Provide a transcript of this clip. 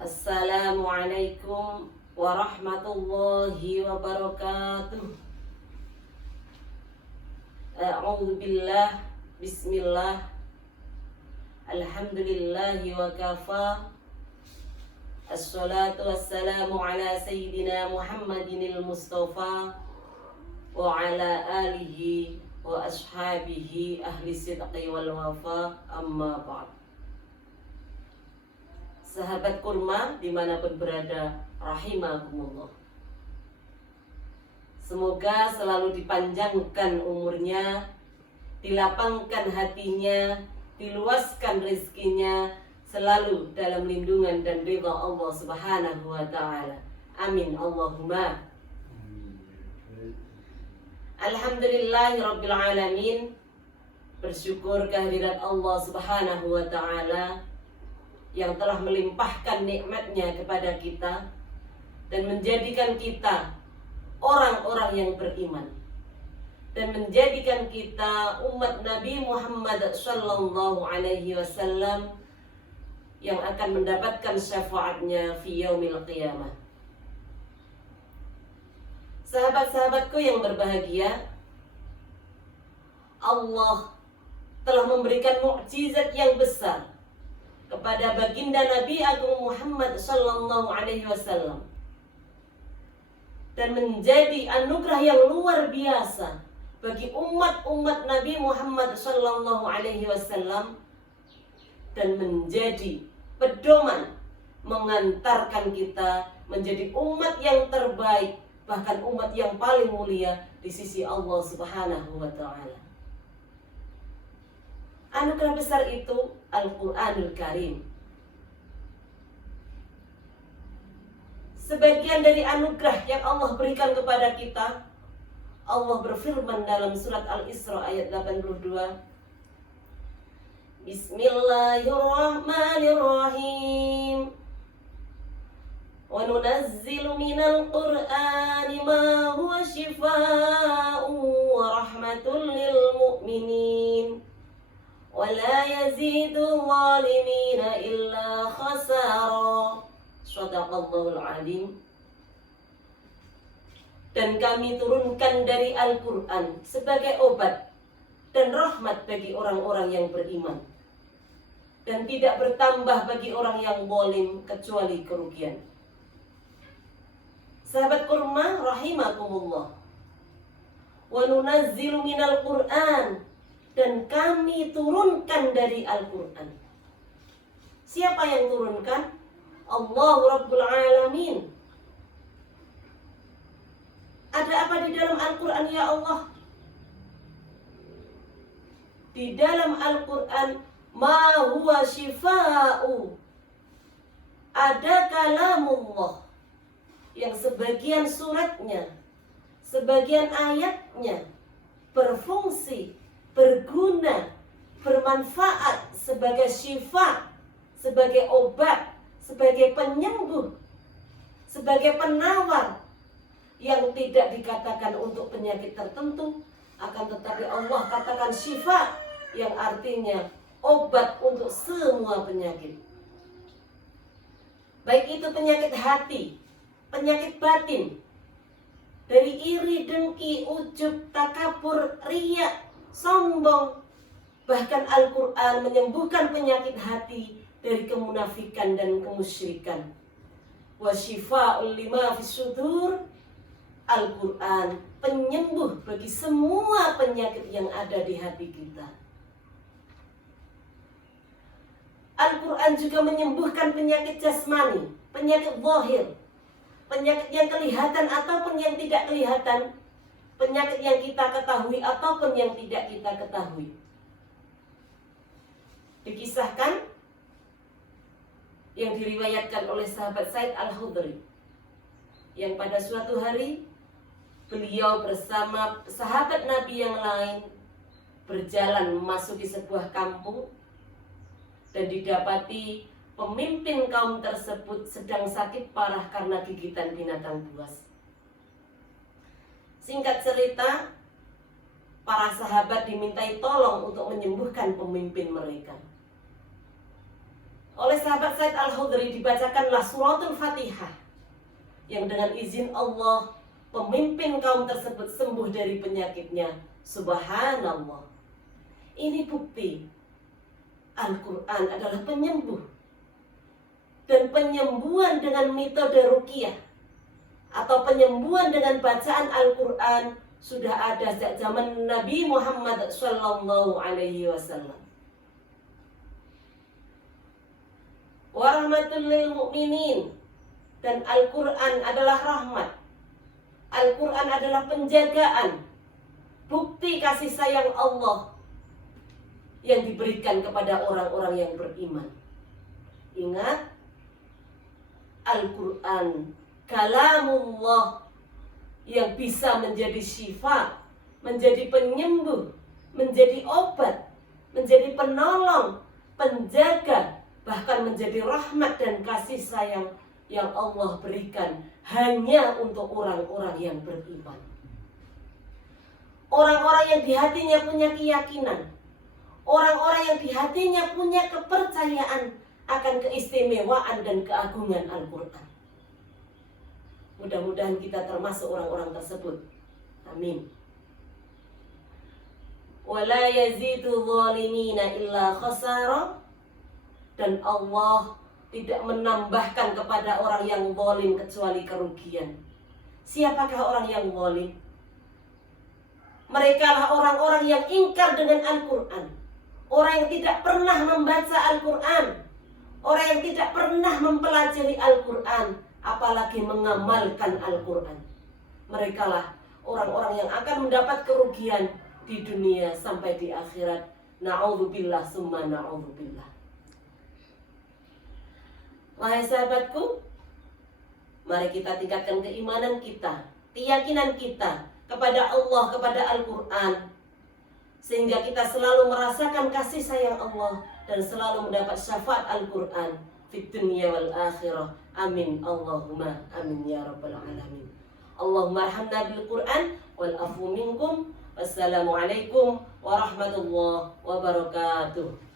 Assalamualaikum warahmatullahi wabarakatuh. A'udzu billah, bismillah, alhamdulillahi wa kafa. Assalatu wassalamu ala sayyidina Muhammadinil Mustafa wa ala alihi wa ashabihi ahli sidqi wal wafa, amma ba'd. Sahabat kurma dimanapun berada, rahimakumullah. Semoga selalu dipanjangkan umurnya, dilapangkan hatinya, diluaskan rezekinya, selalu dalam lindungan dan ridha Allah Subhanahu wa ta'ala. Amin Allahumma. Alhamdulillahirabbil alamin. Bersyukur kehadirat Allah Subhanahu wa ta'ala yang telah melimpahkan nikmatnya kepada kita dan menjadikan kita orang-orang yang beriman dan menjadikan kita umat Nabi Muhammad sallallahu alaihi wasallam yang akan mendapatkan syafaatnya fi yaumil qiyamah. Sahabat-sahabatku yang berbahagia, Allah telah memberikan mukjizat yang besar kepada baginda Nabi Agung Muhammad sallallahu alaihi wasallam dan menjadi anugerah yang luar biasa bagi umat-umat Nabi Muhammad sallallahu alaihi wasallam dan menjadi pedoman mengantarkan kita menjadi umat yang terbaik, bahkan umat yang paling mulia di sisi Allah Subhanahu wa ta'ala. Anugerah besar itu Al-Quranul Karim. Sebagian dari anugerah yang Allah berikan kepada kita, Allah berfirman dalam surat Al-Isra ayat 82, Bismillahirrahmanirrahim. Wa nunazzilu minal Qur'ani ma huwa shifaa'un wa rahmatun lil mu'minin. Wala yazidu zalimina illa khasara. Shadaqallahul azim. Dan kami turunkan dari Al-Quran sebagai obat dan rahmat bagi orang-orang yang beriman, dan tidak bertambah bagi orang yang zalim kecuali kerugian. Sahabat kurma rahimakumullah. Wa nunazzilu minal Qur'an, dan kami turunkan dari Al-Quran. Siapa yang turunkan? Allah Rabbul Alamin. Ada apa di dalam Al-Quran ya Allah? Di dalam Al-Quran ma huwa shifa'u, ada kalamullah yang sebagian suratnya, sebagian ayatnya berfungsi, berguna, bermanfaat sebagai syifa, sebagai obat, sebagai penyembuh, sebagai penawar, yang tidak dikatakan untuk penyakit tertentu, akan tetapi Allah katakan syifa, yang artinya obat untuk semua penyakit. Baik itu penyakit hati, penyakit batin, dari iri, dengki, ujub, takabur, riya, sombong. Bahkan Al-Quran menyembuhkan penyakit hati dari kemunafikan dan kemusyrikan. Wa syifa'ul lima fis sudur. Al-Quran penyembuh bagi semua penyakit yang ada di hati kita. Al-Quran juga menyembuhkan penyakit jasmani, penyakit zahir, penyakit yang kelihatan ataupun yang tidak kelihatan, penyakit yang kita ketahui ataupun yang tidak kita ketahui. Dikisahkan yang diriwayatkan oleh sahabat Said Al-Khudri, yang pada suatu hari beliau bersama sahabat Nabi yang lain berjalan memasuki sebuah kampung dan didapati pemimpin kaum tersebut sedang sakit parah karena gigitan binatang buas. Singkat cerita, para sahabat dimintai tolong untuk menyembuhkan pemimpin mereka. oleh sahabat Said Al-Khudri dibacakanlah suratul Fatihah, yang dengan izin Allah pemimpin kaum tersebut sembuh dari penyakitnya. Subhanallah. Ini bukti Al-Quran adalah penyembuh. Dan penyembuhan dengan metode ruqyah atau penyembuhan dengan bacaan Al-Quran sudah ada sejak zaman Nabi Muhammad Sallallahu Alaihi Wasallam. Warahmatul lil mu'minin. Dan Al-Quran adalah rahmat. Al-Quran adalah penjagaan, bukti kasih sayang Allah yang diberikan kepada orang-orang yang beriman. Ingat, Al-Quran kalamullah yang bisa menjadi syifa, menjadi penyembuh, menjadi obat, menjadi penolong, penjaga, bahkan menjadi rahmat dan kasih sayang yang Allah berikan hanya untuk orang-orang yang beriman. Orang-orang yang di hatinya punya keyakinan, orang-orang yang di hatinya punya kepercayaan akan keistimewaan dan keagungan Al-Quran. Mudah-mudahan kita termasuk orang-orang tersebut. Amin. Wala yazidu zalimina illa khasara. Dan Allah tidak menambahkan kepada orang yang zalim kecuali kerugian. Siapakah orang yang zalim? Mereka lah orang-orang yang ingkar dengan Al-Quran, orang yang tidak pernah membaca Al-Quran, orang yang tidak pernah mempelajari Al-Quran, apalagi mengamalkan Al-Quran. Mereka lah orang-orang yang akan mendapat kerugian di dunia sampai di akhirat. Na'udzubillah summa na'udzubillah. Wahai sahabatku, mari kita tingkatkan keimanan kita, keyakinan kita kepada Allah, kepada Al-Quran, sehingga kita selalu merasakan kasih sayang Allah dan selalu mendapat syafaat Al-Quran fid dunya wal akhirah. Amin Allahumma amin ya rabbal alamin. Allahumma arhamna bil Quran wal afu minkum. Wassalamualaikum warahmatullahi wabarakatuh.